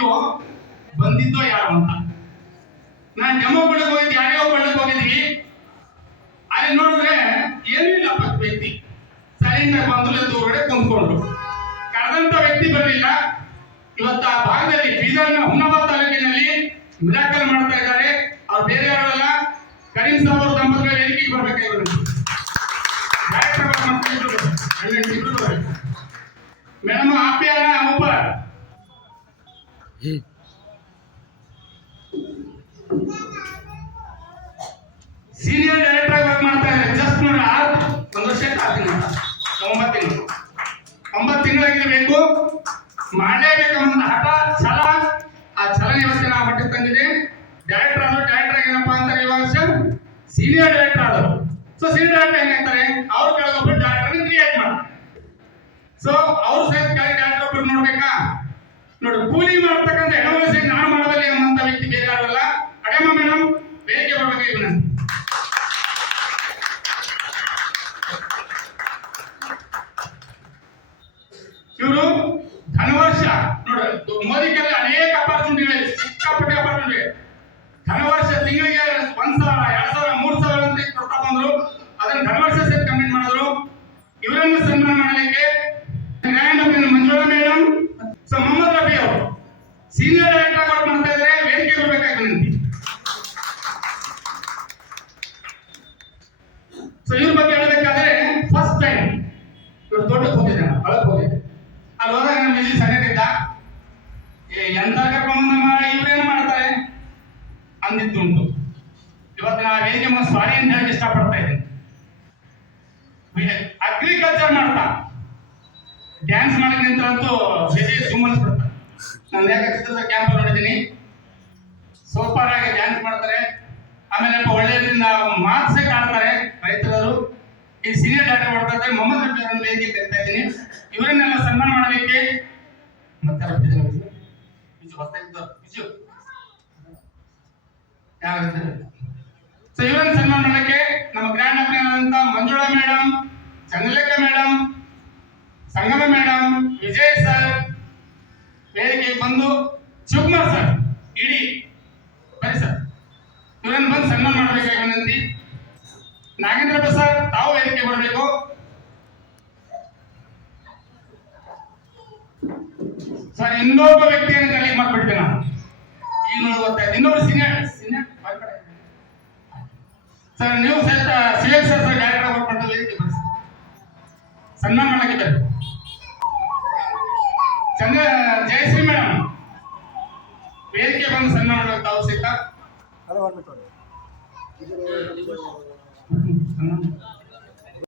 ಅರಿವು ಬಂದಿದ್ದೋ ಯಾರು ಅಂತ. ನಾನು ಡೆಮೋ ಕೊಡಕ್ಕೆ ಹೋಗಿದ್ದೆ, ಯಾರ್ಯಾವ ಕೊಡಕ್ಕೆ ಹೋಗಿದ್ವಿ, ಅಲ್ಲಿ ನೋಡಿದ್ರೆ ಏನೂ ಇಲ್ಲ ವ್ಯಕ್ತಿ ಸೈಲೆಂಟ್ ಆಗಿ ಬಂದು ಎದುರುಗಡೆ ಕುಂತ್ಕೊಂಡ್ರು. ಕರೆದಂತ ವ್ಯಕ್ತಿ ಬರಲಿಲ್ಲ. ಇವತ್ತು ಆ ಭಾಗದಲ್ಲಿ ಬೀದರ್ನ ಹುಮ್ನಾಬಾದ್ ತಾಲೂಕಿನಲ್ಲಿ ಮಿರಾಕಲ್ ಮಾಡ್ತಾ ಇದ್ದಾರೆ. ಅವ್ರು ಬೇರೆ ಯಾರಲ್ಲ, ಕರೀಂ ಸಾಬ್ ಅವರು ದಂಪತಿಗಳ ವೇದಿಕೆಗೆ ಬರ್ಬೇಕಾಗಿರೋದು. ಮೇಡಮ್ आप आ रहा है ऊपर. ಸೀನಿಯರ್ ಡೈರೆಕ್ಟರ್ ಆಗಿ ವರ್ಕ್ ಮಾಡ್ತಾ ಇದ್ದಾರೆ. ಜಸ್ಟ್ ನೋಡಿ 1 ವರ್ಷಕ್ಕೆ 6 ತಿಂಗಳು 9 ತಿಂಗಳಾಗಿರಬೇಕು. ಮಾಡಲೇಬೇಕು ಅನ್ನೋ ಹಠ ಛಲ, ಆ ಛಲ ಇವತ್ತಿನ ಆ ಮಟ್ಟಕ್ಕೆ ತಂದಿದೆ. ಡೈರೆಕ್ಟರ್ ಆದ್ರು, ಡೈರೆಕ್ಟರ್ ಏನಪ್ಪಾ ಅಂತಾರೆ ಇವಾಗ ಸೀನಿಯರ್ ಡೈರೆಕ್ಟರ್ ಆದ್ರು. ಸೊ ಸೀನಿಯರ್ ಡೈರೆಕ್ಟರ್ ಏನಾಗ್ತಾರೆ, ಅವ್ರು ಕೆಳಗೊಬ್ಬರು ಡೈರೆಕ್ಟರ್ ಕ್ರಿಯೇಟ್ ಮಾಡ್ತಾರೆ. ಸೊ ಅವ್ರು ಸಹಿತ ಕೆಳಗೆ ಡೈರೆಕ್ಟರ್ ಒಬ್ಬರು ನೋಡ್ಬೇಕಾ ನೋಡಿ. ಕೂಲಿ ಮಾಡ್ತಕ್ಕಂಥ ಹೆಣವಲಸೆ ನಾನು ಮಾಡಬಲ್ಲೆ ಅನ್ನೋಂಥ ವ್ಯಕ್ತಿ ಬೇರೆ ಯಾರಲ್ಲ. ಅಡೆಮ ಮೇಡಮ್ ವೇದಿಕೆ ಬರ್ಬೇಕಾಗಿ ವಿನಂತಿ. ಇವರು ಧನವರ್ಷ ನೋಡಿ, ಮೋದಿಗೆಲ್ಲ ಅನೇಕ ಅಪಾರ್ಚುನಿಟಿಗಳಿವೆ, ಸಿಕ್ಕಾಪಟ್ಟೆ ಅಪಾರ್ಚುನಿಟಿ. ಧನವರ್ಷ ತಿಂಗಳಿಗೆ 1,000, 2,000, 3,000 ಅಂತ ಕೊಡ್ತಾ ಬಂದ್ರು. ಅದನ್ನ ಧನವರ್ಷ ಸಹಿತ ಕಂಪ್ಲೀಟ್ ಮಾಡಿದ್ರು. ಇವರನ್ನು ಸನ್ಮಾನ ಮಾಡಲಿಕ್ಕೆ ಮಂಜುಳಾ ಮೇಡಮ್, ಸೊ ಮೊಹಮ್ಮದ್ ರಫಿ ಅವರು ಸೀನಿಯರ್ ಡೈರೆಕ್ಟರ್ ವರ್ಕ್ ಮಾಡ್ತಾ ಇದ್ದಾರೆ. ವೇದಿಕೆ ಬರಬೇಕಾಗಿ ವಿನಂತಿ. ಸೊ ಇವ್ರ ಬಗ್ಗೆ ಹೇಳಬೇಕಾದ್ರೆ ಫಸ್ಟ್ ಟೈಮ್ ಇವ್ರು ತೋಟಕ್ಕೆ ಹೋಗಿದ್ದೆ, ನಾನು ಹೊಳಕ್ಕೆ ಹೋಗಿದ್ದೆ. ಅಲ್ಲಿ ಹೋದಾಗ ನಮ್ಮ ಇಲ್ಲಿ ಸರಿಯಾಗಿದ್ದ ಎಂತ ಕರ್ಕೊಂಬಂದಮ್ಮ ಇವ್ರೇನು ಮಾಡ್ತಾರೆ ಅಂದಿದ್ದುಂಟು. ಇವತ್ತು ನಾ ವೇದಿಕೆ ಸಾರಿ ಅಂತ ಹೇಳಕ್ಕೆ ಇಷ್ಟಪಡ್ತಾ ಇದ್ದೀನಿ. ಅಗ್ರಿಕಲ್ಚರ್ ಮಾಡ್ತಾ ಡ್ಯಾನ್ಸ್ ಮಾಡಿದ ನಂತರಂತೂ ಬೇರೆ ಸುಮ್ಮನಿಸ್ಬಿಡ್ತಾರೆ. ನಾನು ಯಾಕೆ ಚಿತ್ರದ ಕ್ಯಾಂಪ್ ನೋಡಿದ್ದೀನಿ, ಸೂಪರ್ ಆಗಿ ಡ್ಯಾನ್ಸ್ ಮಾಡ್ತಾರೆ. ಆಮೇಲೆ ಒಳ್ಳೆಯದಿಂದ ಮಾರ್ಕ್ಸೇ ಕಾಡ್ತಾರೆ ರೈತರು. ಈ ಸೀನಿಯರ್ ಡಾಕ್ಟರ್ ಮಾಡ್ತಾ ಇದ್ದಾರೆ. ಮೊಹಮ್ಮದ್ ರಫಿ ಅವರನ್ನು ವೇದಿಕೆ ಕರಿತಾ ಇದ್ದೀನಿ. ಇವರನ್ನೆಲ್ಲ ಸನ್ಮಾನ ಮಾಡಲಿಕ್ಕೆ ಮತ್ತೆ ಸೊ ಇವರನ್ನು ಸನ್ಮಾನ ಮಾಡಲಿಕ್ಕೆ ನಮ್ಮ ಗ್ರ್ಯಾಂಡ್ ಅಪ್ಲೈನ್ Manjula madam, Chandralekha madam, Sangama madam, Vijay sir ವೇದಿಕೆಗೆ ಬಂದು, ಶಿವಕುಮಾರ್ ಸರ್ ಇಡೀ ಬನ್ನಿ ಸರ್, ಇವರನ್ನು ಬಂದು ಸನ್ಮಾನ ಮಾಡಬೇಕಾಗಿ ವಿನಂತಿ. ನಾಗೇಂದ್ರ ಪ್ರಸಾದ್ ತಾವು ವೇದಿಕೆ ಬರಬೇಕು. ಸರ್ ಇನ್ನೊಬ್ಬ ವ್ಯಕ್ತಿಯನ್ನು ಕಲಿ ಮಾಡ್ಬಿಟ್ಟೆ ನಾನು ಈಗ ನೋಡಿ ಗೊತ್ತಾಯ್ತು. ಇನ್ನೊಬ್ಬರು ಸೀನಿಯರ್ ಸರ್, ನೀವು ಸಹಿತ ಸಿಎಸ್ ಸರ್ ಡೈರೆಕ್ಟರ್ ವರ್ಕ್ ಮಾಡ್ತಾ ವೇದಿಕೆ ಬನ್ನಿ ಸನ್ಮಾನ ಮಾಡಕ್ಕಿದ್ದಾರೆ. ಜಯಶ್ರೀ ಮೇಡಮ್ ವೇದಿಕೆ ಬಂದು ಸನ್ಮಾನ ಮಾಡಬೇಕು ತಾವು ಸಹಿತ.